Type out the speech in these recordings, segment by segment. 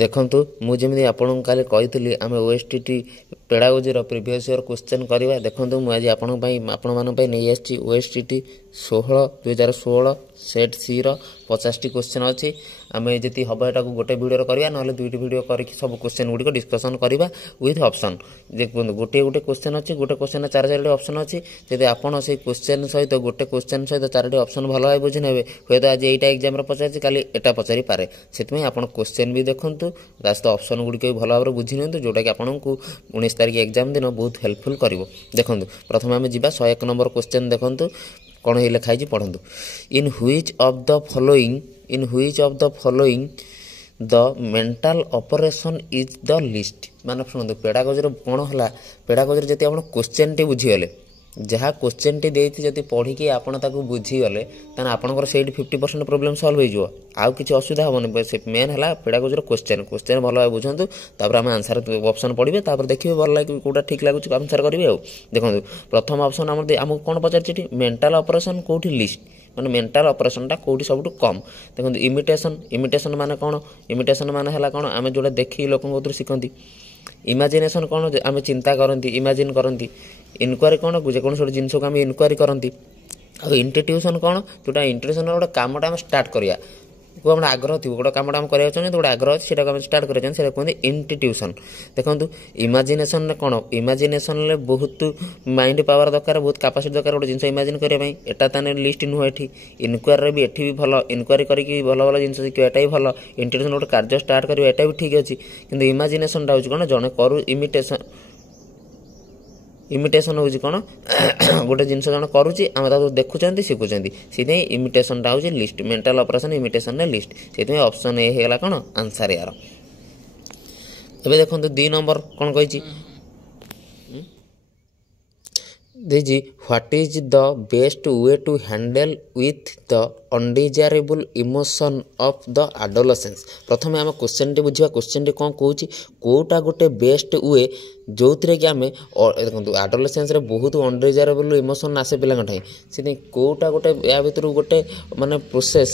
ଦେଖନ୍ତୁ ମୁଁ ଯେମିତି ଆପଣଙ୍କୁ କାଲି କହିଥିଲି ଆମେ OSTT ପେଡାଗୋଜିର ପ୍ରିଭିୟସ୍ ଇୟର୍ କ୍ୱେଶ୍ଚନ୍ କରିବା। ଦେଖନ୍ତୁ ମୁଁ ଆଜି ଆପଣମାନଙ୍କ ପାଇଁ ନେଇ ଆସିଛି OSTT 2016 ସେଟ୍ ସିର 50ଟି କ୍ୱେଶ୍ଚନ୍ ଅଛି। ଆମେ ଯଦି ହେବ ଏଟାକୁ ଗୋଟେ ଭିଡ଼ିଓରେ କରିବା, ନହେଲେ ଦୁଇଟି ଭିଡ଼ିଓ କରିକି ସବୁ କ୍ୱେଶ୍ଚନ୍ ଗୁଡ଼ିକ ଡିସ୍କସନ୍ କରିବା ୱିଥ୍ ଅପସନ୍। ଦେଖନ୍ତୁ ଗୋଟିଏ କ୍ୱେଶ୍ଚନ୍ ଅଛି, ଗୋଟେ କ୍ୱେଶ୍ଚନ୍ରେ 4ଟି ଅପସନ୍ ଅଛି। ଯଦି ଆପଣ ସେଇ କ୍ୱେଶ୍ଚନ୍ ସହିତ ଗୋଟେ କ୍ୱେଶ୍ଚନ୍ ସହିତ 4ଟି ଅପସନ୍ ଭଲ ଭାବେ ବୁଝି ନେବେ, ହୁଏତ ଆଜି ଏଇଟା ଏକ୍ଜାମ୍ରେ ପଚାରିଛି, କାଲି ଏଟା ପଚାରିପାରେ। ସେଥିପାଇଁ ଆପଣ କ୍ୱେଶ୍ଚନ୍ ବି ଦେଖନ୍ତୁ, ତା ସହିତ ଅପସନ୍ ଗୁଡ଼ିକ ବି ଭଲ ଭାବରେ ବୁଝି ନିଅନ୍ତୁ, ଯେଉଁଟାକି ଆପଣଙ୍କୁ 19 ତାରିଖ ଏକ୍ଜାମ୍ ଦିନ ବହୁତ ହେଲ୍ପଫୁଲ୍ କରିବ। ଦେଖନ୍ତୁ ପ୍ରଥମେ ଆମେ ଯିବା 101 ନମ୍ବର କ୍ୱେଶ୍ଚନ୍। ଦେଖନ୍ତୁ କ'ଣ ହେଇ ଲେଖା ହେଇଛି, ପଢ଼ନ୍ତୁ। In which of the following the mental operation is the list. ମାନେ ଶୁଣନ୍ତୁ, ପେଡାଗୋଜିର କ'ଣ ହେଲା, ପେଡାଗୋଜିରେ ଯଦି ଆପଣ କ୍ୱେଶ୍ଚନ୍ଟି ବୁଝିଗଲେ, ଯାହା କ୍ୱେଶ୍ଚନ୍ଟି ଦେଇଛି ଯଦି ପଢ଼ିକି ଆପଣ ତାକୁ ବୁଝିଗଲେ, ତାହେଲେ ଆପଣଙ୍କର ସେଇଠି 50% ପ୍ରୋବ୍ଲେମ୍ ସଲ୍ଭ ହେଇଯିବ, ଆଉ କିଛି ଅସୁବିଧା ହେବନି। ମେନ୍ ହେଲା ପେଡାଗୋଜିର କ୍ୱେଶ୍ଚନ୍ ଭଲ ଭାବେ ବୁଝନ୍ତୁ, ତାପରେ ଆମେ ଆନ୍ସର ଅପସନ୍ ପଢ଼ିବେ, ତାପରେ ଦେଖିବେ ଭଲ ଲାଗିବ କେଉଁଟା ଠିକ୍ ଲାଗୁଛି ଆନ୍ସର କରିବେ। ଆଉ ଦେଖନ୍ତୁ ପ୍ରଥମ ଅପସନ୍ ଆମକୁ କ'ଣ ପଚାରିଛି ଏଠି, ମେଣ୍ଟାଲ ଅପରେସନ୍ କେଉଁଠି ଲିଷ୍ଟ, ମାନେ ମେଣ୍ଟାଲ ଅପରେସନ୍ଟା କେଉଁଠି ସବୁଠୁ କମ୍। ଦେଖନ୍ତୁ ଇମିଟେସନ୍ ମାନେ କ'ଣ, ଇମିଟେସନ୍ ମାନେ ହେଲା କ'ଣ, ଆମେ ଯେଉଁଟା ଦେଖିକି ଲୋକଙ୍କ କତିରୁ ଶିଖନ୍ତି। ଇମାଜିନେସନ୍ କ'ଣ, ଆମେ ଚିନ୍ତା କରନ୍ତି, ଇମାଜିନ୍ କରନ୍ତି। ଇନକ୍ୱାରି କ'ଣ, ଯେକୌଣସି ଗୋଟେ ଜିନିଷକୁ ଆମେ ଇନକ୍ୱାରି କରନ୍ତି। ଆଉ ଇଣ୍ଟିଟ୍ୟୁସନ୍ କ'ଣ, ଯେଉଁଟା ଇଣ୍ଟିଟ୍ୟୁସନ୍ ଗୋଟେ କାମଟା ଆମେ ଷ୍ଟାର୍ଟ କରିବା, ଆମର ଆଗ୍ରହ ଥିବ, ଗୋଟେ କାମଟା ଆମେ କରିବାକୁ ଚାହୁଁଛନ୍ତି, ଗୋଟେ ଆଗ୍ରହ ଅଛି, ସେଟାକୁ ଆମେ ଷ୍ଟାର୍ଟ କରିବାକୁ ଚାହୁଁଛନ୍ତି, ସେଟା କୁହନ୍ତି ଇଣ୍ଟିଟ୍ୟୁସନ୍। ଦେଖନ୍ତୁ ଇମାଜିନେସନ୍ରେ କ'ଣ, ଇମାଜିନେସନ୍ରେ ବହୁତ ମାଇଣ୍ଡ ପାୱାର ଦରକାର, ବହୁତ କାପାସିଟି ଦରକାର ଗୋଟେ ଜିନିଷ ଇମାଜିନ୍ କରିବା ପାଇଁ। ଏଟା ତାହେଲେ ଲିଷ୍ଟ ନୁହଁ ଏଠି। ଇନକ୍ୱାରିରେ ବି ଏଠି ବି ଭଲ, ଇନକ୍ୱାରି କରିକି ଭଲ ଭଲ ଜିନିଷ ଶିଖିବା, ଏଟା ବି ଭଲ। ଇଣ୍ଟିଟ୍ୟୁସନ୍ ଗୋଟେ କାର୍ଯ୍ୟ ଷ୍ଟାର୍ଟ କରିବା, ଏଟା ବି ଠିକ୍ ଅଛି। କିନ୍ତୁ ଇମାଜିନେସନ୍ଟା ହେଉଛି କ'ଣ, ଜଣେ ଇମିଟେସନ୍ ହେଉଛି କ'ଣ, ଗୋଟେ ଜିନିଷ ଜଣେ କରୁଛି, ଆମେ ତାକୁ ଦେଖୁଛନ୍ତି, ଶିଖୁଛନ୍ତି। ସେଥିପାଇଁ ଇମିଟେସନ୍ଟା ହେଉଛି ଲିଷ୍ଟ, ମେଣ୍ଟାଲ ଅପରେସନ୍ ଇମିଟେସନ୍ରେ ଲିଷ୍ଟ। ସେଥିପାଇଁ ଅପସନ୍ ଏ ହେଇଗଲା କ'ଣ ଆନ୍ସର୍ ୟାର। ଏବେ ଦେଖନ୍ତୁ 2 ନମ୍ବର କ'ଣ କହିଛି, ଦେଇଛି what is the best way to handle with the undesirable emotion of the adolescence. ପ୍ରଥମେ ଆମେ କ୍ୱେଶ୍ଚନ୍ଟି ବୁଝିବା, କ୍ୱେଶ୍ଚନ୍ଟି କ'ଣ କହୁଛି, କେଉଁଟା ଗୋଟେ ବେଷ୍ଟ ୱେ ଯେଉଁଥିରେ କି ଆମେ ଦେଖନ୍ତୁ ଆଡୋଲସେନ୍ସରେ ବହୁତ ଅନଡିଜାରେବୁଲ୍ ଇମୋସନ୍ ଆସେ ପିଲାଙ୍କ ଠାଇ। ସେଥିପାଇଁ କେଉଁଟା ଗୋଟେ ୟା ଭିତରୁ ଗୋଟେ ମାନେ ପ୍ରୋସେସ୍,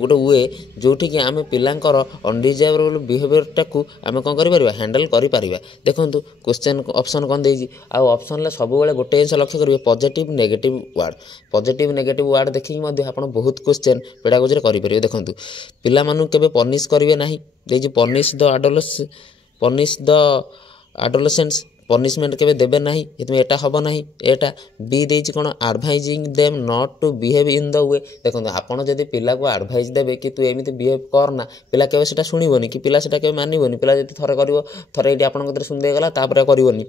ଗୋଟେ ୱେ ଯେଉଁଠିକି ଆମେ ପିଲାଙ୍କର ଅନଡିଜାରେବୁଲ୍ ବିହେଭିଅରଟାକୁ ଆମେ କ'ଣ କରିପାରିବା, ହ୍ୟାଣ୍ଡେଲ୍ କରିପାରିବା। ଦେଖନ୍ତୁ କ୍ୱେଶ୍ଚନ୍ ଅପସନ୍ କ'ଣ ଦେଇଛି, ଆଉ ଅପସନ୍ରେ ସବୁବେଳେ ଗୋଟେ ଜିନିଷ ଲକ୍ଷ୍ୟ କରିବେ, positive negative word. Positive negative word ଦେଖିକି ମଧ୍ୟ ଆପଣ ବହୁତ କ୍ୱେଶ୍ଚନ୍ ପେଡାଗୋଜିରେ କରିପାରିବେ। ଦେଖନ୍ତୁ ପିଲାମାନଙ୍କୁ କେବେ ପନିସ୍ କରିବେ ନାହିଁ, ଦେଇଛି ପନିସ୍ ଦ ଆଡୋଲସେନ୍ସ, ପନିସମେଣ୍ଟ କେବେ ଦେବେ ନାହିଁ, ସେଥିପାଇଁ ଏଟା ହେବ ନାହିଁ। ଏଟା ବି ଦେଇଛି କ'ଣ, advising them not to behave in the way. ଦେଖନ୍ତୁ ଆପଣ ଯଦି ପିଲାକୁ ଆଡ଼ଭାଇଜ୍ ଦେବେ କି ତୁ ଏମିତି ବିହେଭ୍ କରନା, ପିଲା କେବେ ସେଟା ଶୁଣିବନି, କି ପିଲା ସେଟା କେବେ ମାନିବନି। ପିଲା ଯଦି ଥରେ କରିବ, ଥରେ ଏଇଠି ଆପଣଙ୍କ କତିରେ ଶୁଣି ଦେଇଗଲା, ତାପରେ କରିବନି।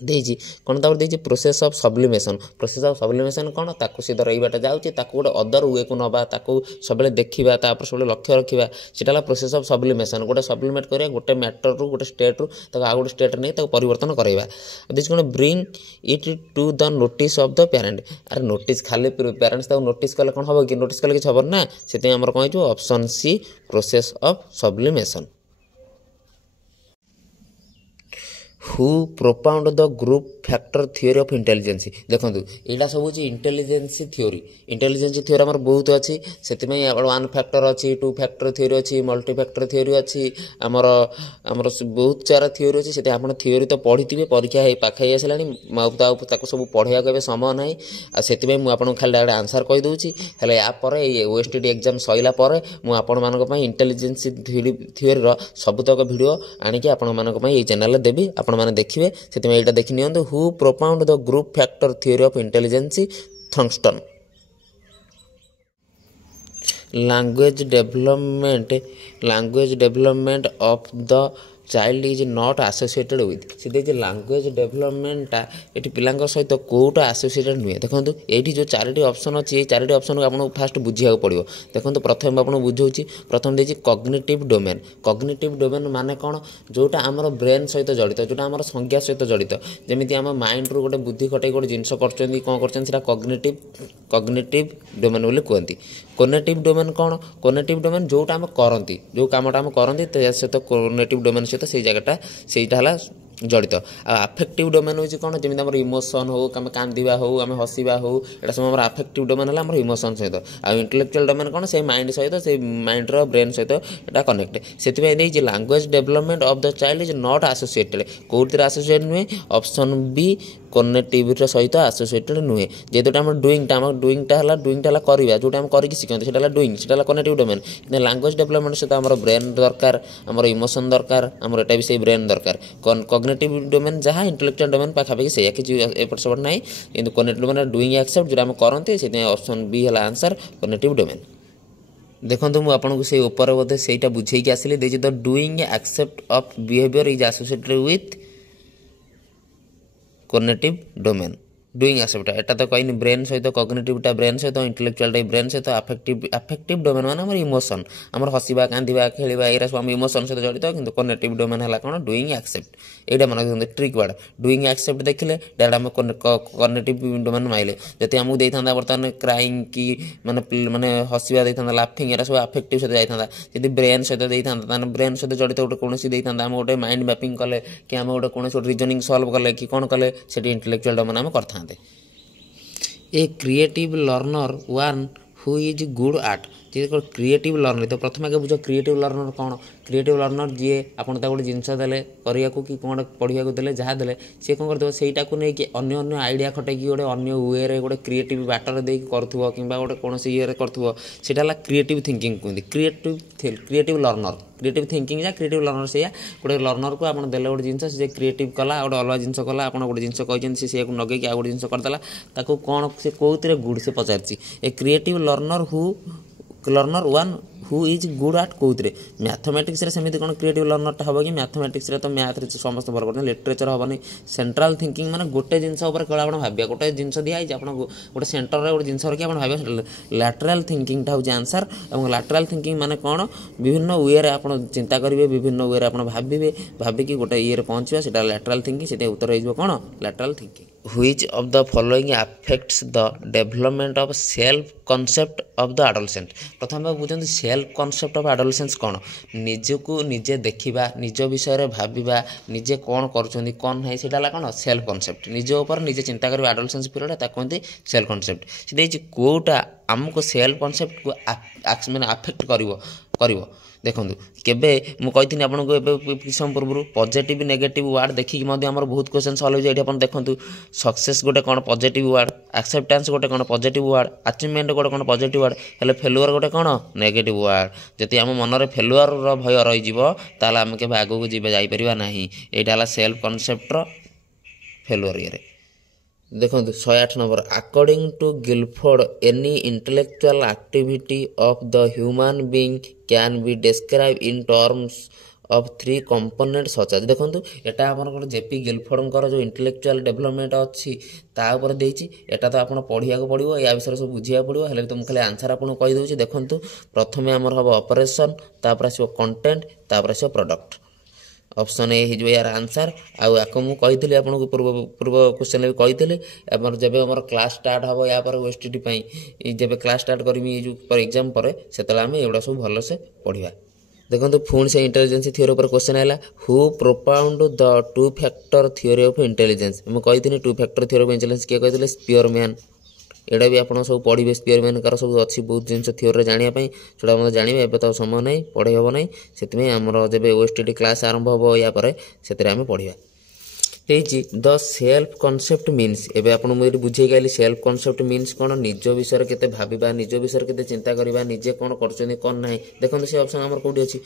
ଦେଇଛି କ'ଣ, ତାପରେ ଦେଇଛି ପ୍ରୋସେସ୍ ଅଫ୍ ସବ୍ଲିମେସନ୍। ପ୍ରୋସେସ୍ ଅଫ୍ ସବ୍ଲିମେସନ୍ କ'ଣ, ତାକୁ ସେ ଧର ଏଇ ବାଟେ ଯାଉଛି, ତାକୁ ଗୋଟେ ଅଦର ୱେକୁ ନେବା, ତାକୁ ସବୁବେଳେ ଦେଖିବା, ତାପରେ ସବୁବେଳେ ଲକ୍ଷ୍ୟ ରଖିବା, ସେଟା ହେଲା ପ୍ରୋସେସ୍ ଅଫ୍ ସବ୍ଲିମେସନ୍। ଗୋଟେ ସବ୍ଲିମେଟ୍ କରିବା, ଗୋଟେ ମ୍ୟାଟରରୁ ଗୋଟେ ଷ୍ଟେଟ୍ରୁ ତାକୁ ଆଉ ଗୋଟେ ଷ୍ଟେଟ୍ରେ ନେଇ ତାକୁ ପରିବର୍ତ୍ତନ କରାଇବା। ଦେଇଛି କ'ଣ, bring eat to the notice of the parent. ଆରେ ନୋଟିସ୍, ଖାଲି ପ୍ୟାରେଣ୍ଟସ୍ ତାକୁ ନୋଟିସ୍ କଲେ କ'ଣ ହେବ କି, ନୋଟିସ୍ କଲେ କିଛି ହେବନି ନା। ସେଥିପାଇଁ ଆମର କ'ଣ ହେଇଯିବ, option C process of sublimation. Who propound the group factor theory of intelligence. ଦେଖନ୍ତୁ ଏଇଟା ସବୁ ହେଉଛି ଇଣ୍ଟେଲିଜେନ୍ସି ଥିଓରି। ଇଣ୍ଟେଲିଜେନ୍ସି ଥିଓରି ଆମର ବହୁତ ଅଛି, ସେଥିପାଇଁ 1 ଫ୍ୟାକ୍ଟର ଅଛି, 2 ଫ୍ୟାକ୍ଟର ଥିଓରି ଅଛି, ମଲ୍ଟି ଫ୍ୟାକ୍ଟର ଥିଓରି ଅଛି, ଆମର ବହୁତ ସାରା ଥିଓରି ଅଛି। ସେଥିପାଇଁ ଆପଣ ଥିଓରି ତ ପଢ଼ିଥିବେ, ପରୀକ୍ଷା ପାଖେଇ ଆସିଲାଣି, ତାକୁ ସବୁ ପଢ଼େଇବାକୁ ଏବେ ସମୟ ନାହିଁ। ଆଉ ସେଥିପାଇଁ ମୁଁ ଆପଣଙ୍କୁ ଖାଲି ଡାଇରେକ୍ଟ ଆନ୍ସର କହିଦେଉଛି। ହେଲେ ୟା ପରେ ଏଇ OSTT ଏକ୍ଜାମ୍ ସରିଲା ପରେ ମୁଁ ଆପଣମାନଙ୍କ ପାଇଁ ଇଣ୍ଟେଲିଜେନ୍ସି ଥିଓରିର ସବୁତକ ଭିଡ଼ିଓ ଆଣିକି ଆପଣମାନଙ୍କ ପାଇଁ ଏଇ ଚ୍ୟାନେଲରେ ଦେବି, ଆପଣମାନେ ଦେଖିବେ। ସେଥିପାଇଁ ଏଇଟା ଦେଖି ନିଅନ୍ତୁ, who propound the group factor theory of intelligence, Thurstone. Language development of the child is not associated with. ସେ ଦେଇଛି ଲାଙ୍ଗୁଏଜ୍ ଡେଭଲପମେଣ୍ଟଟା ଏଠି ପିଲାଙ୍କ ସହିତ କେଉଁଟା ଆସୋସିଏଟେଡ୍ ନୁହେଁ। ଦେଖନ୍ତୁ ଏଇଠି ଯେଉଁ 4ଟି ଅପସନ୍ ଅଛି, ଏଇ 4ଟି ଅପସନ୍କୁ ଆପଣଙ୍କୁ ଫାଷ୍ଟ ବୁଝିବାକୁ ପଡ଼ିବ। ଦେଖନ୍ତୁ ପ୍ରଥମେ ମୁଁ ଆପଣଙ୍କୁ ବୁଝାଉଛି। ପ୍ରଥମେ ଦେଇଛି କଗ୍ନିଟିଭ୍ ଡୋମେନ୍। କଗ୍ନିଟିଭ୍ ଡୋମେନ୍ ମାନେ କ'ଣ, ଯେଉଁଟା ଆମର ବ୍ରେନ୍ ସହିତ ଜଡ଼ିତ, ଯେଉଁଟା ଆମର ସଂଜ୍ଞା ସହିତ ଜଡ଼ିତ। ଯେମିତି ଆମ ମାଇଣ୍ଡରୁ ଗୋଟେ ବୁଦ୍ଧି ଖଟେଇ ଗୋଟେ ଜିନିଷ କରୁଛନ୍ତି, କ'ଣ କରୁଛନ୍ତି, ସେଇଟା କଗ୍ନିଟିଭ୍ ଡୋମେନ୍ ବୋଲି କୁହନ୍ତି। କୋନେଟିଭ୍ ଡୋମେନ୍ କ'ଣ, କୋନେଟିଭ୍ ଡୋମେନ୍ ଯେଉଁଟା ଆମେ କରନ୍ତି, ଯେଉଁ କାମଟା ଆମେ କରନ୍ତି ତା ସହିତ କୋନେଟିଭ୍ ଡୋମେନ୍ ସହିତ ସେଇ ଜାଗାଟା, ସେଇଟା ହେଲା जड़ित आफेक्टिव डोमेन हूँ कौन जमी आम इमोशन हो आम कांदा हो आम हसवा हो यहाँ सब आम आफेक्टिव डोमेन है आम इमोशन सहित आ इंटेलेक्चुअल डोमेन कौन से माइंड सहित से माइंड ब्रेन सहित यहाँ कनेक्ट से language development of the child is not associated कौन एसोसिएट नुहे ऑप्शन बी कनेक्टिव सहित एसोसिएटेड नुहे जेहेतु आम डुईंगटा है करवा जो आम करके शिखते से डुईंग से कनेक्टिव डोमेन लैंग्वेज डेवलपमेंट सहित आम ब्रेन दरकार आम इमोशन दरकार आम एटा भी से ब्रेन दरकार कग्निटिव डोमेन जहाँ इंटेलेक्चुअल डोमेन पाखापाखि से किसी एपट सेपट ना कि कनेक्टिव डोमेन डुईंग एक्सेप्ट जो करते से ऑप्शन बी है आंसर कनेक्टिव डोमेन देखो मुझे आपको से ऊपर बोधे से बुझे आसली देखिए the doing aspect of behaviour is associated with conative domain doing aspect एटा तो कहीं ब्रेन सहित कग्निटिवटा ब्रेन सहित इंटेलेक्चुअल ब्रेन सहित आफेक्टिव डोमेन मान आम इमोशन आम हसवा कांदा खेलवा ये सब आम इमोशन सहित जड़ित किंतु कनेक्टिव डोमेन है कौन डुईंग एक्सेप्ट यहाँ मन रखते ट्रिक वार्ड डुईंग एक्सेप्ट देखिले डायरेक्ट आम कनेक्टिव डोमेन माइले जब आमको देता बर्तमान क्राइंग कि माने माने हसवा देता लाफिंग ये सब आफेक्टिव सहित जाता जब ब्रेन सहित देता ब्रेन सहित जड़ित गोटे कौन देता आम गोटे माइंड मैपिंग कले कि आम गोटे कौन रिजनिंग सल्व कले कि कौन कले से इंटेलेक्चुअल डोमेन आम करता a creative learner one who is good art जी क्रिएटिव लर्नर तो प्रथम आगे बुझ क्रिएटिव लर्नर कौन क्रिएटिव लर्नर जी आपड़ गोटे जिनस देले करिया कि कौन पढ़िया देले जहाँ देले सी कौन कर सहीटा को नहीं कि अन्य आइडिया खटेकी गोटे अन्य वे गोटे क्रिएटिव बाटर देकी करूँ कि गोटे कौन ये करूँ सीटा क्रिएटिव थिंकिंग कहते क्रिएटिव लर्नर क्रिएटिव थिंकिंग या क्रिएटिव लर्नर से गोटे लर्नर को आप देले गोटे जिनस से क्रिएटिव कला गोटे अलग जिनस कला आप गोटे जिनस कहते सी नगेक आ गोटे जिनस करदेला ताको कौन से कौन गुड से पचार a creative learner one who is good at कौरे मैथमेटिक्स सेमती कौन क्रिएटिव लर्नरटा हम कि मैथमेटिक्स तो मैथ समस्त भर करते लिटरेचर हेनी सेंट्राल थिंकिंग माने गोटे जिनस केवल आप भाविया गोटे जिनस दिखाई आप गोटे सेंटर गोटे जिनस रखी आप भाव लैटराल थिंकिंगटा हूँ आंसर और लैटराल थिंकिंग माने कौन विभिन्न वे आप चिंता करेंगे विभिन्न वे आप भावे भाविकी गोटे ये पहुँचा से लैटराल थिंकिंग से उत्तर हो कौन लैटराल thinking Which of the following affects the development of self concept of the adolescent प्रथम बुझे सेल्फ कनसेप्ट ऑफ adolescence कौन निजको निजे देखा निज विषय भाविबा निजे कौन कर कौन है सीटा कौन सेल्फ कनसेप्ट निज ऊपर निजे चिंता करेंगे adolescence पीरियड कहते सेल्फ कनसेप्ट से कौटा आमको सेल्फ कनसेप्ट को मैंने आफेक्ट कर देखो केबे मुझे आपको किसी समय पूर्व पॉजिटिव नेगेटिव वार्ड देखिक बहुत क्वेश्चन सल्व हो जाए देखो सक्सेस गोटे कौन पॉजिटिव वार्ड एक्सेप्टेंस गोटे कौन पॉजिटिव वार्ड अचीवमेंट गोटे कौन पॉजिटिव वार्ड हेल्ले फेलुअर गोटे कौन नेगेटिव वार्ड जदि आम मनरे फेलुअर भय रही आम के आगू जापर ना यहाँ सेल्फ कनसेप्टर फेलुअर ये देखो 108 number according to Guilford any intellectual activity of the human being can be describe in terms of 3 component such आज देखो यहाँ आम जेपी गिलफोर्डर जो इंटेलेक्चुअल डेवलपमेंट अच्छी तापर एटा तो आप पढ़िया पड़ो या विषय सब बुझा पड़ो हेल्ले तो मुझे आंसर आपको कहीदे देखो प्रथम आमर हम ऑपरेशन तापर आसो कंटेंट तापर आसो प्रोडक्ट ऑप्शन ए हो यार आंसर आपको मुझे कही आपको पूर्व क्वेश्चन भी कही जब आम क्लास स्टार्ट हम या ओएसटीटी जब क्लास स्टार्ट करी एग्जाम पर से आम एगुड़ा सब भलसे पढ़ा देखो पुणी से इंटेलिजेंस थ्योरी पर क्वेश्चन है who प्रोपाउंड the 2 factor theory of intelligence मुझे कही 2 फैक्टर थ्योरी ऑफ इंटेलिजेंस किए कहते स्पियरमैन एटा भी आप सब पढ़े स्पियरमैन कार सब अच्छी बहुत जिन थ्योरी जानापी जोड़ा मतलब जानवे एवं तो समय ना पढ़े हम ना से आमर जब ओएसटीटी क्लास आरंभ हम या से आम पढ़ा द सेल्फ कनसेप्ट मीन्स एवं आपको मुझे बुझे गली सेल्फ कनसेप्ट मीन्स कौन निज विषय के भाविबा निज विषय के चिंता करवा निजे कौन कर कौन ना देखो से ऑप्शन आम कौटी अच्छी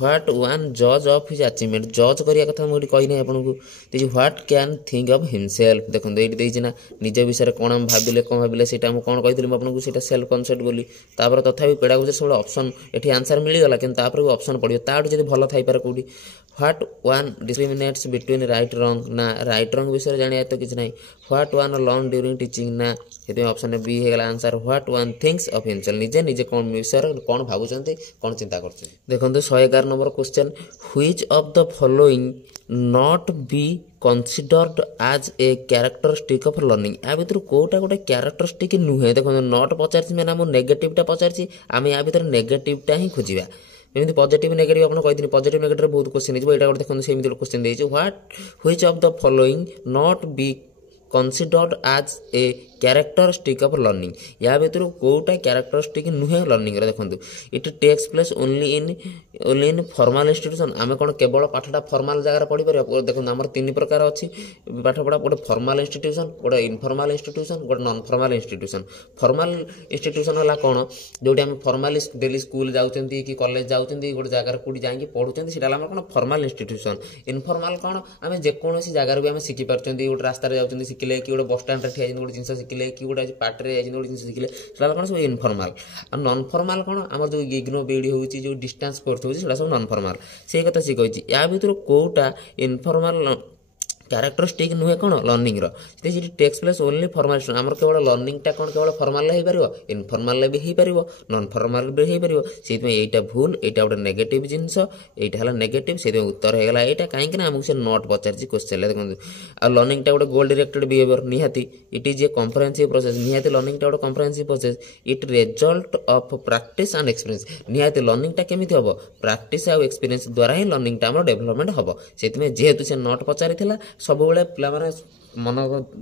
व्हाट वन जज ऑफ हिज अचीवमेंट जज करिया कथा मुझे कही ना आपको what can think of himself देखो ये ना निज विषय कौन आम भाविले कौन भाविले से कौन कही आपको सेल्फ कनसेप्ट बोली तापर तथापि पेड़ागोचर सब ऑप्शन ये आंसर मिलगला कि ऑप्शन पड़ो ताठू जब भल थी कौटी what one discriminates between right wrong ना राइट रंग विषय जाना तो किसी ना what one learn during teaching ना ये ऑप्शन बी होगा answer what one thinks of himself निजे निजे कौन विषय कौन भावुं कौन चिंता कर देखो 111 number question which of the following not be considered as a characteristic of learning या भर कौटा गोटे कैरेक्टरिस्टिक नुहे देखो नॉट पचार मैंने आम नेगेटिवटा पचार आम या भर नेगेटिवटा ही खोजा एमती पॉजिटिव नेगेटिव आपन कहि पॉजिटिव नेगेटिव बहुत क्वेश्चन है एटा देखो सेमती क्वेश्चन देइछ what which of the following not be considered as a characteristic of learning या भीतर कोटा characteristic नुहे learning रे देखंतु it takes place only in formal institution आमे कोन केवल पाठटा फॉर्मल जगह रे पढी परिबा देखंतु हमर तीन प्रकार अछि पाठ पढा गोटे फॉर्मल इंस्टीट्यूशन गोटे इनफॉर्मल इंस्टीट्यूशन गोटे non formal institution formal institution हला कोन जोटी हम फॉर्मली डेली स्कूल जाउचंती कि कॉलेज जाउचंती गोटे जगह रे कुडी जांगी पढुचंती सेटा हमर कोन फॉर्मल इंस्टीट्यूशन इनफॉर्मल कोन आमे जे कोनोसी जगह रे भी आमे सिखि परचंती गोटे रास्ता रे जाउचंती सिखिले कि गोटे बस स्टैंड रे ठिया गोटे जिंस सिखिले कि गोटे पार्ट रे गोटे जिंस सिखिले सेटा कोन सब इनफॉर्मल आ नॉन फॉर्मल कोन हमर जो इग्नो बीडी होउची जो डिस्टेंस कोर्स होउची सेटा सब नॉन फॉर्मल से कथा सी कहिची या भीतर कोटा इनफॉर्मल कैरेक्टरिस्टिक नुहे कौन लर्निंग री takes place only formal student आमर केवल लर्निंग टा कौन केवल फॉर्मल हो पार इनफॉर्मल भी हो पार नॉन फॉर्मल भी हो पार से यहीटा भूल यहाँ गोटे नेगेटिव जिनस यहाँ नेगेटिव से उत्तर होगा यहाँ कहीं आमको से नॉट पचार क्वेश्चन देखो आ लर्निंग टा गोटे गोल डायरेक्टेड बिहेवियर निहाती it is a comprehensive process निहाती लर्निंग टा गोटे comprehensive process it result of practice and experience निहाती लर्निंग टा केमिति हबो प्रैक्टिस आ एक्सपीरियंस द्वारा ही लर्निंग टा हमर डेवलपमेंट हबो सेति जेहेतु से नॉट पचारिथिला सब बेले पिला माने मन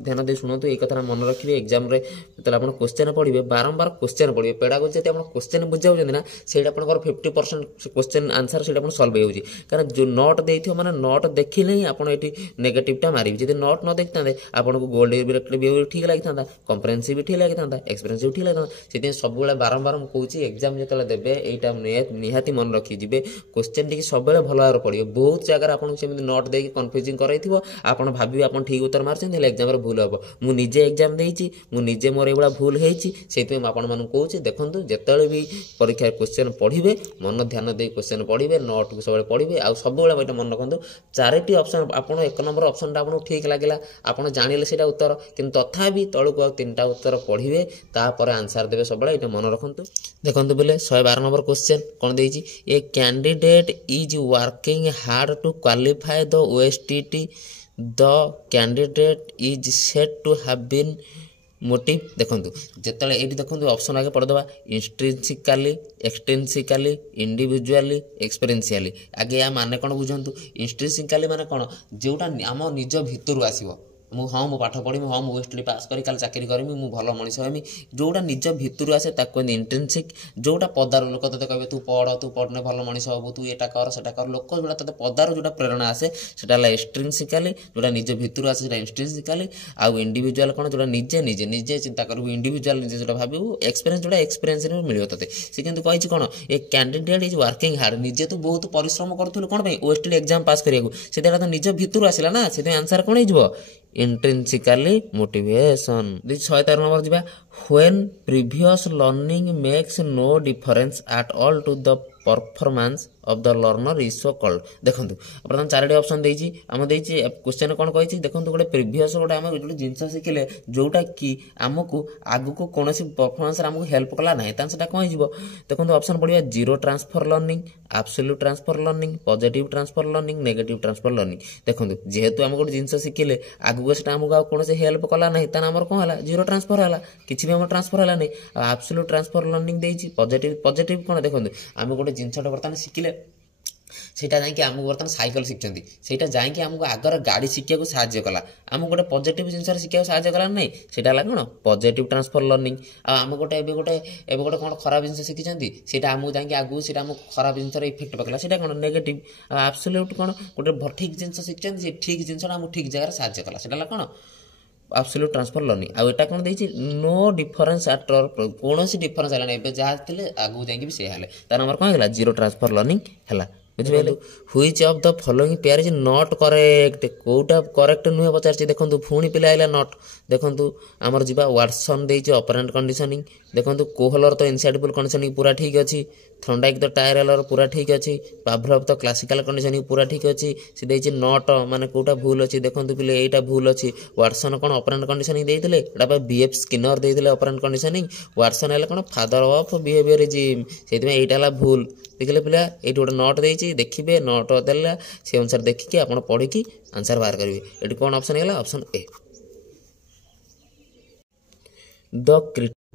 ध्यान दे शुणु ये कथा मन रखिए एग्जाम रे जब आप क्वेश्चन पढ़े बारंबार क्वेश्चन पढ़े पेडागोजी जब आप क्वेश्चन बुझाऊँ ना से 50% क्वेश्चन आंसर से सल्व हो कारण जो नोट देथियो माने नोट देखिले ही आप नेगेटिवटा मारे जब नोट न देखते आपको गोल्ड भी ठीक लगी था कम्प्रेहेंसिव भी ठीक लगी था एक्सपीरियंस भी ठीक लगी था से सब बारंबार मुझे एग्जाम जो देवे यहाँ निहाती मन रखी जी क्वेश्चन टी सब भल भाव पड़े बहुत जगह आपको नोट देकी कन्फ्यूजिंग कर आप भावी आप ठीक उत्तर मार एग्जाम भूल हम मुझे एग्जाम देती मुझे मोर ये भूल होती आपको कौच देखो जिते भी परीक्षा क्वेश्चन पढ़े मन ध्यान दे क्वेश्चन पढ़े नोट सब पढ़े आ सब मन रखु चारोटी ऑप्शन आप एक नंबर ऑप्शन आपको ठीक लगे आप जानिले से उत्तर कि तथापि तलू तीन टा उत्तर पढ़े तापर आंसर देवे सब ये मन रखु देखो बोले 112 नंबर क्वेश्चन कौन देती a candidate is working hard to qualify the OSTT the candidate is said to have been motive देखो जिते ये देखो ऑप्शन आगे पढ़दे इंट्रिंसिकली एक्सटेंसिकली इंडिविजुअली एक्सपीरियंशियली आगे या माने कौन बुझंतु इंट्रिंसिकली माने कौन जोटा आम निज भितर आसीबो हाँ मु पाठ पढ़ी हाँ मु OSTT पास करी काल चाकरी करमी मु भल मनीष हेमी जोटा निज भितर आसे ताको इंट्रिंसिक जोटा पदार लोक ते कहबे तू पढ़ने भल मनीष हबु तू एटा कर सेटा कर लोक जोटा ते पदार जोटा प्रेरणा आसे सेटा ला एक्सट्रिंसिकली जोटा निज भितर आसे सेटा इंट्रिंसिकली आ इंडिविजुअल कोन जोटा निजे चिंता करबु इंडिविजुअल निजे जोटा भाबिबु एक्सपीरियंस जोटा एक्सपीरियंस रे मिलियो तते से किंतु कहिछि कोन a candidate is working hard निजे तो बहुत परिश्रम करथुल कोन भाई OSTT एग्जाम पास करियाकू सेटा तो निज भितर आसिला ना से आंसर कोन हिजबो intrinsically motivation 113 नंबर जिबा when previous learning makes no difference at all to the performance of the learner is so called देखो प्रथम चारोटी ऑप्शन देछि हम देछि क्वेश्चन कोन कहिछि देखो गोटे प्रीवियस गोटे हम गोटे जिंस सिखिले जोटा कि हमकु आगु को कोनोसी परफॉर्मेंस रे हमकु हेल्प कला नाही तान सेटा कोन हिजबो देखो ऑप्शन पडिबा zero transfer learning absolute transfer learning positive transfer learning negative transfer learning देखो जेहेतु हम गोटे जिंस सिखिले आगु सेटा हमकु कोनोसी हेल्प कला नाही तान हमर कोन हला जीरो ट्रांसफर हला किछि भी हम ट्रांसफर हला नाही एब्सोल्यूट ट्रांसफर लर्निंग देछि पॉजिटिव कोन देखो हम गोटे जिंसटा बर्तमान सिखिले सेटा जाकि आमको बर्तमान साइकिल शिखुंती सेटा जाकि आमको आगर गाड़ी शिक्षा को साहाय्य कला आम गोटे पॉजिटिव जिनस शिक्षा साहाय्य कला नहीं सेटा ला कोन पॉजिटिव ट्रांसफर लर्निंग आम गोटे एबे गोटे कोन खराब जिनस शिखिचंती सेटा आमको जाकि आगु सेटा आम खराब जिनस रे इफेक्ट पकला सेटा कोन नेगेटिव एब्सोल्यूट कोन गोटे ठीक जिनस शिखचंती से ठीक जिनसटा आम ठीक जगह साहाय्य कला सेटा ला कोन एब्सोल्यूट ट्रांसफर लर्निंग आ एटा कोन देछि नो डिफरेंस एट ऑल कोनोसी डिफरेंस हला नै एबे जहा थिले आगु जाकि भी से हले तार नंबर कोन हला जीरो ट्रांसफर लर्निंग हला बुझिबेलु which of the following pair is not correct कोटा करेक्ट नुहे पचारछि देखंतु फुणी पिला आइला नॉट देखंतु हमर जिबा वाटसन देछि ऑपरेंट कंडीशनिंग देखंतु कोहलर तो इनसाइडबल कंडीशनिंग पूरा ठीक अछि थंडाइक तो टायरलर पूरा ठीक अछि पाभलव तो क्लासिकल कंडीशनिंग पूरा ठीक अछि से देछि नॉट माने कोटा भूल अछि देखंतु पिले एटा भूल अछि वाटसन कोन ऑपरेंट कंडीशनिंग देइतले एटा बा बीएफ स्किनर देइतले ऑपरेंट कंडीशनिंग वाटसन हला कोन फादर ऑफ बिहेवियरिज्म सेति एटा ला भूल देखले पिला एटी गोटे नोट देछि देखिबे नोट देला से अनुसार देखिके आपण पढिकी आंसर बाहर करिवे एटी कोन ऑप्शन हैला option A the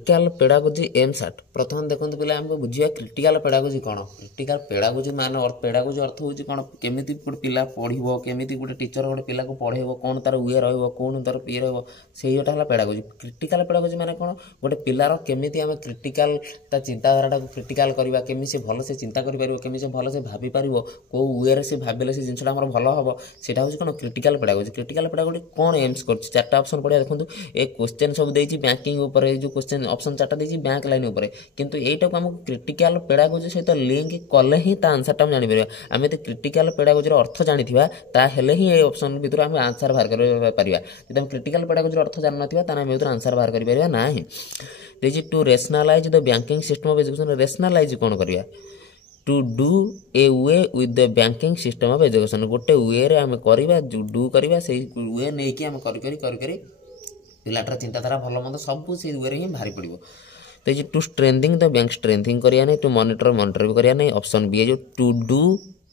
critical pedagogy aims at प्रथम देखो पे आमको बुझा क्रिटिकल पेडागोजी कौन क्रिटिकल पेडागोजी मान पेडागोजी अर्थ हूँ कौन केमी गोटे पिला पढ़ो केमी गोटे टीचर गोटे पिला पढ़ेब कौन तार वे रौन तार ये रोटा है पेडागोजी क्रिटिकल पेडागोजी मान कौन गोटे पिलार केमी आम क्रिटिकल ता चिंताधारा क्रिटिकल करवा केमी से भल से चिंता करेमी से भल से भाभी पार कौ वे से भाविले से जिनसा भल हम सेटा हूँ कौन क्रिटिकल पेडागोजी कौन एम्स कर चार्टा ऑप्शन पढ़िया देखो ए क्वेश्चन सब देती बैंकिंग उपर जो क्वेश्चन ऑप्शन चार्टा देती बैंक लाइन उपर किंतु एटा को हमको क्रिटिकल पेडागोजी सहित लिंक कले ही ता आंसरटा हम जानिपर आम यदि क्रिटिकल पेडागोजी अर्थ जानिथिबा ताहेले ही ए ऑप्शन भितर हम आंसर बाहर कर परिबा यदि हम क्रिटिकल पेडागोजी अर्थ जान नथिबा ताना हम भितर आंसर बाहर कर परिबा नाही देजी to rationalise the banking system of education rationalise कोन करिया to do away with the banking system of education गोटे वे रे आम करवा डू करवा से वे नहीं कि आम करी पिलाटार चिंताधारा भल मंद सब से वे ही बाहरी पड़ो तो ये to strengthen the bank strengthen करिया नहीं टू मॉनिटर भी करिया नहीं ऑप्शन बी है जो to do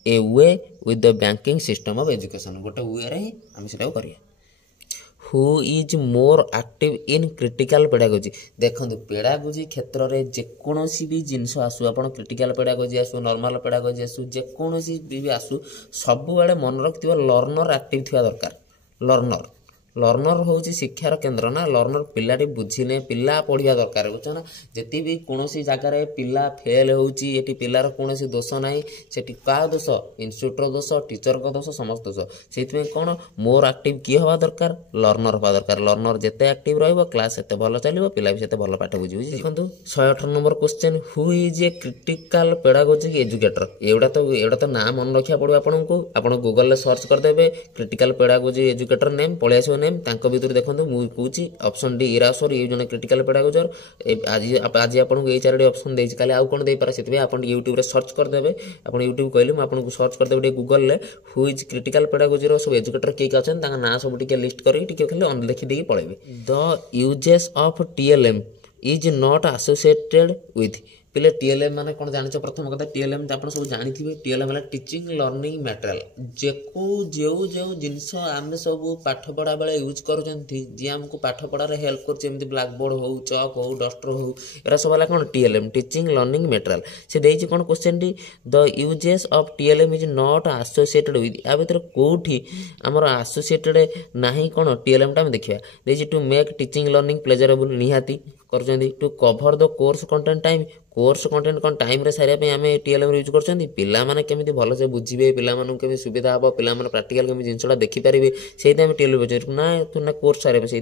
away with the banking system of education गोटे वे रे ही आम से करिया who is more active in critical pedagogy देखो पेडागोजी क्षेत्र में जेकोसी भी जिनस आसू आप क्रिटिकल पेडागोजी आसू नॉर्मल पेडागोजी आसू जेकोसी भी आसू सब मन रखि लर्नर एक्टिव थी दरकार लर्नर हूँ शिक्षार केन्द्र ना लर्नर पिलाटी बुझीने पिला पढ़ा दरकार बुझ ना जी भी कौन जगार पिला फेल होती पिलार कौन दोष ना से क्या दोष इन्स्टिट्यूटर दोष टीचर को दोष समस्त दोष से कौन मोर एक्टिव किए हवा दरकार लर्नर हवा दरकार लर्नर जिते एक्टिव क्लास एत भल चलो पिला भी से भल पाठ बुझे देखो 118 number question who is a critical pedagogic educator एवटा तो ना मन रखा पड़ो आपको गूगल सर्च करदे क्रिटिकल पेडागोजी एजुकेटर नेम पलि आस नेम भितर देखो मुझे ऑप्शन डी इरासोर ये जन क्रिटिकल पेडागोजर आज आपको ये 4टी ऑप्शन देती काले आउ कौन दे पारे से आप यूट्यूब सर्च करदे आप यूट्यूब कहली मुझे सर्च करदेवी Google who is critical pedagogy सब एजुकेटर किए अच्छा ना सब लिस्ट करके खाली देखी पड़े the uses of TLM is not associated with पिले टीएलएम माने कौन जानिଛ प्रथम कथा टीएलएम आप सब जानी टीएलएम है टीचिंग लर्निंग मटेरियल जो जिनस आम सब पाठ पढ़ा बेले यूज कर आमको पाठ पढ़ार हेल्प कर ब्लैक बोर्ड हो चक हो डस्टर हो एरा सब है कौन टीएलएम टीचिंग लर्निंग मटेरियल से देती कौन question T the uses of TLM is not associated with या भितर कौटी आमर एसोसिएटेड ना कौन टीएलएम टा देखा देती to make teaching learning pleasurable निहाती to cover the course content time course content कौन टाइम रे सारे आम टीएलएम यूज कर पिलाने केमी भल से बुझे पे सुविधा हम पे प्राक्टिकल केमी जिनसा देखिपारे से टीएलएम यूज ना तू ना कोर्स सारे से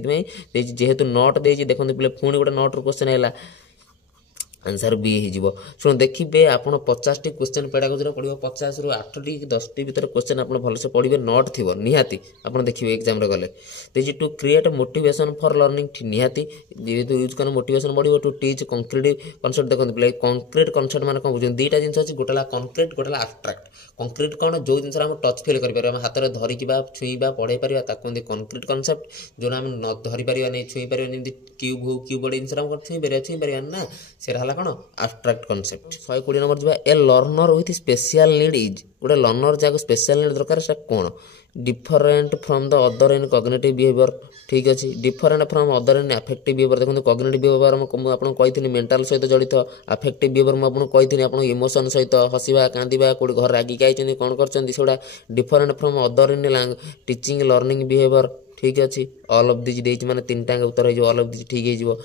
जेहेतु नट दे देखते पे पुणी गोटे नट क्वेश्चन है आंसर बी हो शुण देखिए आप 50टी क्वेश्चन पेडागोजी पढ़ो 50 ରୁ 8टी 10टी भर क्वेश्चन आप भलसे पढ़े नोट थी निहाती आप देखिए एग्जाम गले देखिए to create motivation for learning निहाती जेहेतु यूज कर मोटिवेशन बढ़ो टू टीच कंक्रीट कनसेप्ट देखते कंक्रीट कनसेप्ट मैंने कौन बुझे दुईटा जिन अच्छी गोटे कंक्रीट गोटे एब्स्ट्रैक्ट कंक्रीट कौन जो जिन टच फिल कर हाथ में धरिकी छुईबा पढ़े पार कंक्रीट कनसेप्ट जो आम न धरी पार नहीं छुई पार क्यूब हो क्यूब बड़े जिन छुई पार ना से कौन एब्स्ट्रैक्ट कॉन्सेप्ट 120 नंबर जा ए learner with special need is गोटे लर्नर जहाँ स्पेशल नीड दरकार से कौन different from the other in cognitive behaviour ठीक अच्छे different from other in affective behaviour देखो कॉग्निटिव बिहेवियर आपको कही मेंटल सहित जड़ित अफेक्टिव बिहेवियर मुझे कही आप इमोशन सहित हसवा कांदा कौट घर रागिक आई कौन कर different from other in teaching learning behaviour ठीक अच्छे ऑल ऑफ दिज देती माने 3टा उत्तर हो ऑल ऑफ दिज ठीक हो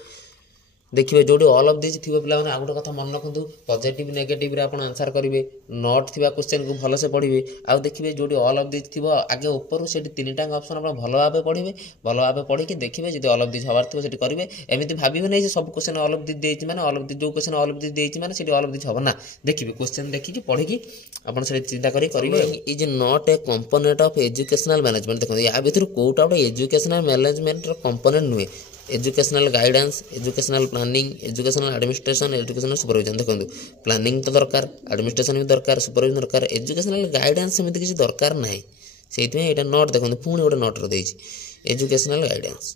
देखिए जो ऑल ऑफ दिज थी पे आउ गोटे कथा मन रखु पॉजिटिव नेगेटिव रे आप आंसर करेंगे नट थी क्वेश्चन को भलसे पढ़े आउ देखिए जो ऑल ऑफ दिज थी आगे ऊपर से 3टा ऑप्शन आप भल भाव पढ़े भल भाव पढ़ी देखिए जो ऑल ऑफ दिज हबार थी करेंगे एमती भावे नहीं सब क्वेश्चन ऑल ऑफ दिज देती मैंने ऑल ऑफ दिज जो क्वेश्चन ऑल ऑफ दिज देती मैंने ऑल ऑफ दिज हम ना देखिए क्वेश्चन देखिए पढ़ी आप चिंता करेंगे is not a component of educational management देखो या भर कौटा गोटे एजुकेशनल मैनेजमेंट कंपोनेंट नुहे educational guidance educational planning educational administration educational supervision देखो प्लानिंग तो दरकार एडमिनिस्ट्रेशन भी दरकार सुपरविजन दरकार एजुकेशनल गाइडेंस सेमती किसी दरकार ना से नोट देखो पुणी गोटे नोट रही एजुकेशनल गाइडेंस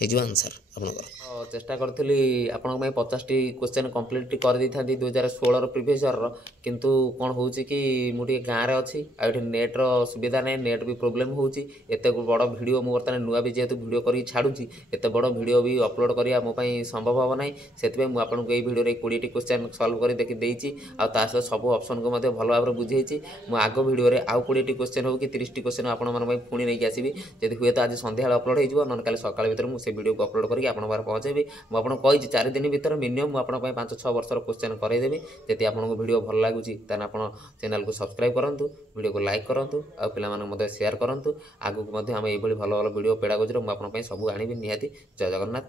हो आंसर ଆପଣଙ୍କର ଚେଷ୍ଟା କରିଥିଲି ଆପଣଙ୍କ ପାଇଁ 50ଟି କ୍ୱେଶ୍ଚନ୍ କମ୍ପ୍ଲିଟ୍ କରିଦେଇଥାନ୍ତି 2016ର ପ୍ରିଭିୟସ୍ ଇୟର୍ର, କିନ୍ତୁ କ'ଣ ହେଉଛି କି ମୁଁ ଟିକେ ଗାଁରେ ଅଛି, ଆଉ ଏଠି ନେଟ୍ର ସୁବିଧା ନାହିଁ, ନେଟ୍ ବି ପ୍ରୋବ୍ଲେମ୍ ହେଉଛି। ଏତେ ବଡ଼ ଭିଡ଼ିଓ ମୁଁ ବର୍ତ୍ତମାନ ନୂଆ ବି ଯେହେତୁ ଭିଡ଼ିଓ କରିକି ଛାଡ଼ୁଛି, ଏତେ ବଡ଼ ଭିଡ଼ିଓ ବି ଅପଲୋଡ଼ କରିବା ମୋ ପାଇଁ ସମ୍ଭବ ହେବ ନାହିଁ। ସେଥିପାଇଁ ମୁଁ ଆପଣଙ୍କୁ ଏଇ ଭିଡ଼ିଓରେ 20ଟି କ୍ୱେଶ୍ଚନ୍ ସଲ୍ଭ କରି ଦେଇଛି, ଆଉ ତା ସହିତ ସବୁ ଅପସନ୍କୁ ମଧ୍ୟ ଭଲ ଭାବରେ ବୁଝେଇଛି। ମୁଁ ଆଗ ଭିଡ଼ିଓରେ ଆଉ 20ଟି କ୍ୱେଶ୍ଚନ୍ ହେଉ କି 30ଟି କ୍ୱେଶ୍ଚନ୍ ଆପଣମାନଙ୍କ ପାଇଁ ପୁଣି ନେଇକି ଆସିବି। ଯଦି ହୁଏତ ଆଜି ସନ୍ଧ୍ୟାବେଳେ ଅପଲୋଡ଼ ହେଇଯିବ, ନହେଲେ କାଲି ସକାଳ ଭିତରେ ମୁଁ ସେ ଭିଡ଼ିଓକୁ ଅପଲୋଡ଼ କରିକି ଆପଣଙ୍କ ପାଖରେ ପହଞ୍ଚାଇବି। ମୁଁ ଆପଣଙ୍କୁ କହିଛି 4 ଦିନ ଭିତରେ ମିନିମମ୍ ମୁଁ ଆପଣଙ୍କ ପାଇଁ 5-6 ବର୍ଷର କ୍ୱେଶ୍ଚନ୍ କରାଇଦେବି। ଯଦି ଆପଣଙ୍କୁ ଭିଡ଼ିଓ ଭଲ ଲାଗୁଛି ତାହେଲେ ଆପଣ ଚ୍ୟାନେଲକୁ ସବସ୍କ୍ରାଇବ୍ କରନ୍ତୁ, ଭିଡ଼ିଓକୁ ଲାଇକ୍ କରନ୍ତୁ, ଆଉ ପିଲାମାନଙ୍କୁ ମଧ୍ୟ ସେୟାର କରନ୍ତୁ। ଆଗକୁ ମଧ୍ୟ ଆମେ ଏଇଭଳି ଭଲ ଭଲ ଭିଡ଼ିଓ ପେଡ଼ାଗୋଜିର ମୁଁ ଆପଣଙ୍କ ପାଇଁ ସବୁ ଆଣିବି ନିହାତି। ଜୟ ଜଗନ୍ନାଥ।